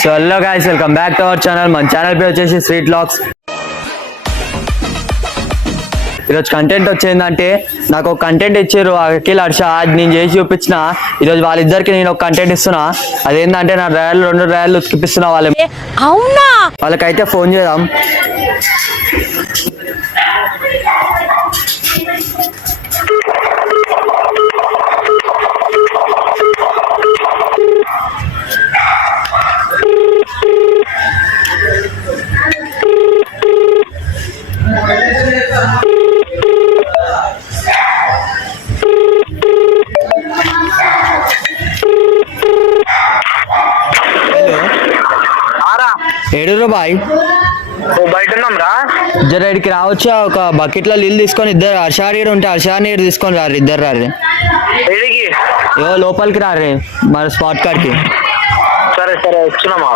So hello guys, welcome back to our channel. మన channel పేరు వచ్చేసి స్వీట్ వ్లాగ్స్. ఈరోజు కంటెంట్ వచ్చేందంటే నాకు ఒక కంటెంట్ ఇచ్చారు అఖిల్, హర్ష. అది నేను చేసి చూపించిన. ఈరోజు వాళ్ళిద్దరికి నేను ఒక కంటెంట్ ఇస్తున్నా. అదేంటంటే నా డ్రైవర్లు 2 డ్రైవర్లు ఉతికిపిస్తున్నా. అవునా? వాళ్ళకైతే ఫోన్ చేద్దాం. ఏడు బాయ్, బయట ఉన్నాం రా. ఇద్దరు ఇక్కడికి రావచ్చు. ఒక బకెట్ లో నీళ్ళు తీసుకొని ఇద్దరు హర్ష నీరు ఉంటే హర్ష నీరు తీసుకొని రారు. ఇద్దరు రారు. ఏవో లోపలికి రారే మన స్పాట్ కార్డ్కి. సరే సరే వచ్చినామా.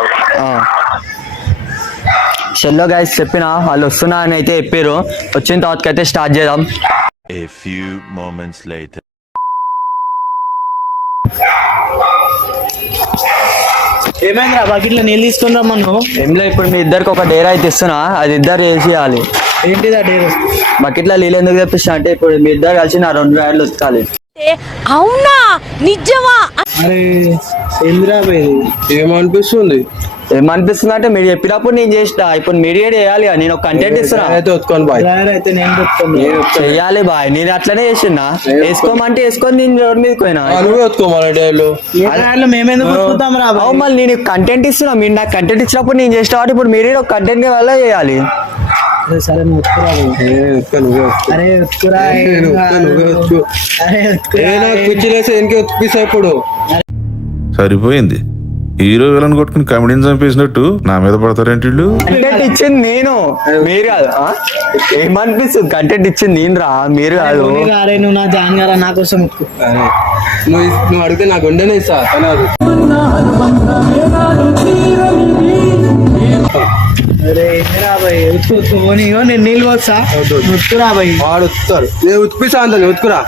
షెల్లో గైస్ చెప్పిన వాళ్ళు వస్తున్నా అని అయితే చెప్పారు. వచ్చిన తర్వాతకి అయితే స్టార్ట్ చేద్దాం. A few moments later. ఏమైందిరా బకెట్ లో నీళ్ళు తీసుకుని రమ్మను. ఏంలో ఇప్పుడు మీ ఇద్దరికి ఒక డేరా అయితే ఇస్తున్నా. అది ఇద్దరు చేసేయాలి. ఏంటిదా డేరా? బకెట్ లో నీళ్ళు ఎందుకు తెప్పిస్తా అంటే ఇప్పుడు మీ ఇద్దరు కలిసి నా 2 డ్రైవర్లు ఉతకాలి. అవునా? నిజమా? అరే ఏందిరా ఏమనిపిస్తుంది? ఏమనిపిస్తుంది అంటే మీరు చెప్పినప్పుడు నేను చేసిన. ఇప్పుడు మీరు చేయాలి. నేను ఒక కంటెంట్ ఇస్తున్నా. అయితే నేను చెయ్యాలి బాయ్. నేను అట్లనే చేసిన. వేసుకోమంటే వేసుకొని నేను రోడ్ మీదకి పోయినా. మేమెందుకు ఉతుకుతాం రా? మళ్ళీ నేను కంటెంట్ ఇస్తున్నా. మీరు నాకు కంటెంట్ ఇచ్చినప్పుడు నేను చేసిన కాబట్టి ఇప్పుడు మీరు ఒక కంటెంట్ వల్ల చేయాలి. సరే నువ్వు ఇప్పుడు సరిపోయింది. హీరో విలన్ కొట్టుకుని కమెడీని చంపేసినట్టు నా మీద పడతారేంటి వీళ్ళు? కంటెంట్ ఇచ్చింది నేను, మీరు కాదు. ఏమనిపిస్తుంది? కంటెంట్ ఇచ్చింది నేను రా, మీరు కాదు. నువ్వు నా జాన్ గారా నా కోసం నువ్వు అడిగితే నాకు ఉండనే ఇస్తా. నేను నీళ్ళు పోస్తా. ఉతుకురా బాయ్. వాడు ఉతుకుతారు. నేను ఉతికిస్తా అంత ఉతుకురా.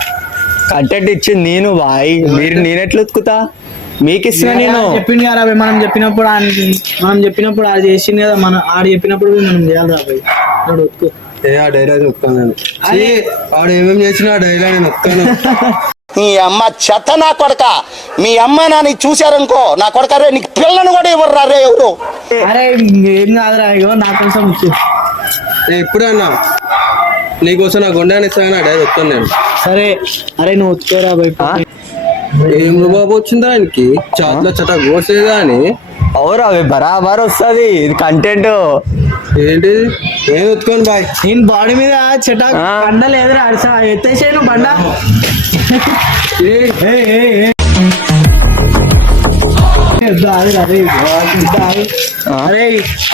కంటెంట్ ఇచ్చింది నేను బాయ్. మీరు నేనెట్లు ఉతుకుతా? మీకు ఇస్తున్నా నేను. చెప్పింది కదా మనం చెప్పినప్పుడు అది చేసింది కదా. ఆడు చెప్పినప్పుడు మనం చేయాలి రా బాయ్. వాడు ఉతుకు. ఆ డైలాగ్ ఉతుకుతాను. వాడు ఏమేమి చేసినా ఆ డైలాగ్ నేను ఉతుకుతాను. నీ అమ్మ చెత్త నా కొడక. మీ అమ్మ నాని చూశారనుకో నా కొడక రే నీకు పిల్లను కూడా ఎవరు రే ఎవరు. అరే ఏం కాదురా, ఇగో నా కోసం ఎప్పుడన్నా నీకోసం నా గుండాన్ని ఇస్తాను. ఆ డైలాగ్ ఉతుకుతాను నేను. సరే అరే నువ్వు ఉతుకోరా బాయ్. ఏం బాబు వచ్చిందా ఆయనకి? చాట్ల చట కోసేదా అని. అవురా అవి బరాబర్ వస్తుంది. ఇది కంటెంట్ ఏంటి? ఏం ఉతుకోను బాయ్. నేను బాడీ మీద చెట బండ లేదురా. ఎత్తేసాను బండ. అరే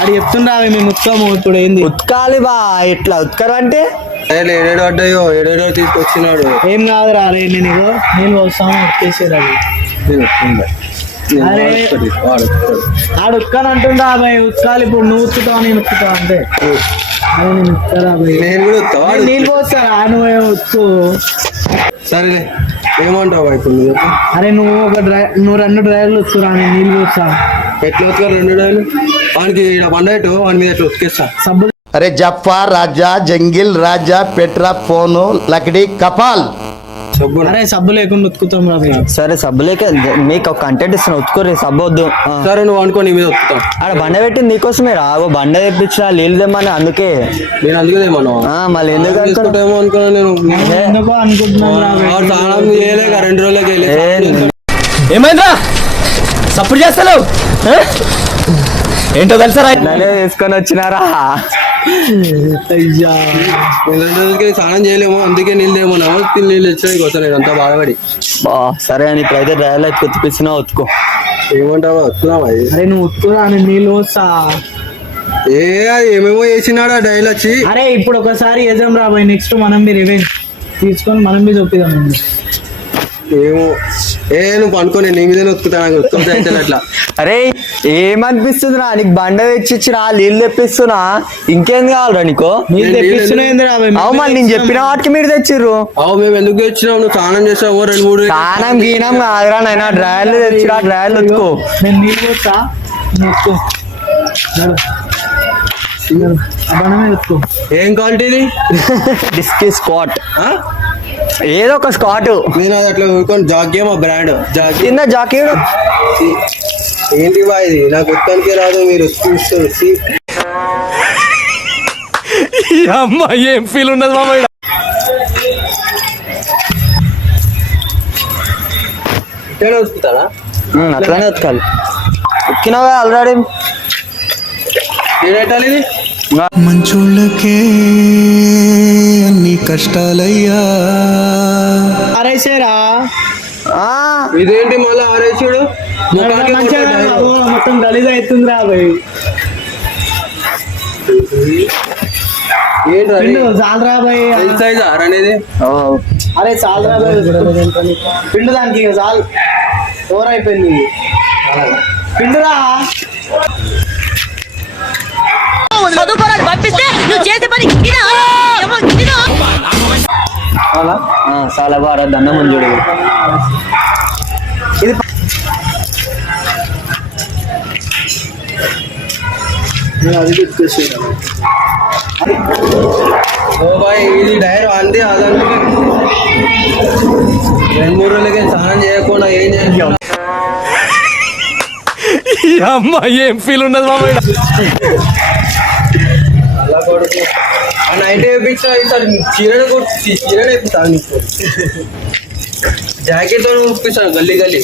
అది చెప్తుండ్రా మేము ఉత్కము. ఇప్పుడు ఏంది ఉతకాలి బా. ఎట్లా ఉతకరంటే ఏడేడు అడ్డాయో ఏడేడో తీసుకొచ్చినాడు. ఏం కాదురా. అరే నేను వస్తాను ఉతికేసారు. అది ఆడు ఉత్కాని అంటుందా అబ్బాయి? ఉత్కాలి. ఇప్పుడు నువ్వు ఉత్తుతావు నేను ఉత్తుతావు అంటే నేను ఉత్తారా అబ్బాయి? నేను కూడా ఉత్తా. నీళ్ళు పోస్తారా? నువ్వు ఉత్తు. సరేలే ఏమంటావు ఇప్పుడు నువ్వు? అరే నువ్వు 2 డ్రైవర్లు ఉత్తురా. నేను నీళ్ళు పోస్తా. ఎట్లా ఉతుకా 2 డ్రైవర్లు? వానికి బండేటు వాని మీద ఎట్లా ఉతికేస్తా. సబ్బు. అరే జఫా రాజా జంగిల్ రాజా పెట్రా ఫోను లకడి కపాల్. అరే సబ్బు లేకుండా ఉతుకుతాం రా. సరే సబ్బు లేక మీకు ఒక కంటెంట్ ఇస్తున్నా. ఉతుకోరే సబ్బు వద్దు. సరే నువ్వు అనుకో నీ మీద ఉతుకుతాం. ఆడ బండ పెట్టింది నీకోసమే రా. బండ తెప్పించిన నీళ్ళు తెమ్మని. అందుకే నేను అందుకేదేమో మళ్ళీ ఎందుకు అనుకుంటామో అనుకున్నా నేను. ఎందుకో అనుకుంటున్నాను. స్నానం చేయలేక 2 రోజులకి ఏమైందా సప్పుడు చేస్తావు ఏంటో తెలుసా? తీసుకొని వచ్చినారా. 2 రోజులకి స్నానం చేయలేము. అందుకే నీళ్ళు ఏమో నీళ్ళు వచ్చాయి కోసం నేను అంతా బాధపడి. సరే అని ఇప్పుడైతే డ్రైవర్లు అయితే ఉతికిస్తున్నా. ఉతుకో. ఏమంటావా? వస్తున్నావా? అరే నువ్వు ఉత్తురా. నేను నీళ్ళు పోస్తా. ఏమేమో వేసినాడా డైల్ వచ్చి. అరే ఇప్పుడు ఒకసారి వేద్దాం రా బాయ్. నెక్స్ట్ మనం మీరు ఈవెంట్ తీసుకొని మనం మీద ఒప్పిదాం. ఏమో నువ్వు అనుకోని నీ మీద ఉతుకుతా. నాకు ఉతుకుంటే అయితే అట్లా. అరే ఏమనిపిస్తుంది రా? నీకు బండ తెచ్చిచ్చినా, నీళ్ళు తెప్పిస్తున్నా. ఇంకేం కావాలరా నీకు? నేను చెప్పిన వాటికి మీరు తెచ్చిర్రు. మేము ఎందుకు తెచ్చినావు? నువ్వు స్నానం చేసావు 2-3. స్నానం గీనం కాదురా నైనా. డ్రైవర్లు తెచ్చిరా. డ్రైవర్లు ఉతుకో. నేను నీళ్ళు పోస్తా. ఉతుకో బండమే ఉతుకో. ఏం క్వాలిటీ ఇది? డిస్కీ స్కాట్, ఏదో ఒక స్కాట్ నేను అది అట్లా ఊరుకొని జాకీ మా బ్రాండ్ జాకీ. కింద జాకెట్. ఏంటి బా ఇది? నాకు ఉత్తానికే రాదు, మీరు ఉతికిస్తారు. అమ్మా ఏం ఫీల్ ఉన్నది మామ. ఇక్కడే ఉతుకుతారా? అట్లానే ఉతకాలి. ఉతికినావా ఆల్రెడీ. ఏడేటాలి ఇది? మంచోళ్ళకే అన్ని కష్టాలయ్యా. ఆరేసేరా ఇదేంటి మళ్ళీ ఆరేసుడు? మొత్తం గలీజ్ అవుతుంది రా భయ్. పిండు చాలరా భయ్. సైజ్ అనేది అరే చాలరా భయ్, పిండు దానికి ఇక చాలు. ఓవర్ అయిపోయింది పిండురా. చదువుకోరాడు పంపిస్తే నువ్వు చేసే పని గిరా. ఏమో గిరా. చాలా బాగా దండం మంజుడు. ఇది అది గుర్తొచ్చి ఓ బాయ్, ఇది డైర్ అంతే. అదంటే 2-3 రోజులకి స్నానం చేయకుండా ఏం చేయాలి? అమ్మా ఏం ఫీల్ ఉన్నది మామ. అలా కొడుకు ఆ నైట్ వేయించిన ఈసారి చీరను కొట్టి చీరను వేపిస్తాను నీకు. జాకెట్తో ఒప్పిస్తాను గల్లీ గల్లీ.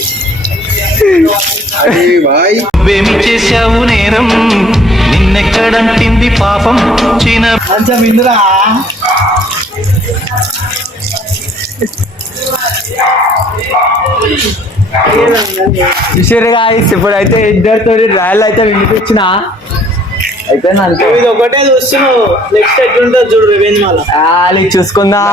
అది బాయ్ నువ్వేమి చేశావు నేరం, నిన్నెక్కడంటింది పాపం చిన్న. మంచిగా పిండురా. చూసారుగా ఇప్పుడైతే ఇద్దరితో రాయల్ అయితే వినిపించిన అయిపోయింది అంతే. ఇది ఒకటే చూస్తున్నావు, నెక్స్ట్ ఎట్లుంటుంది చూడు రివెంజ్ మళ్ళీ. చూసుకుందాం.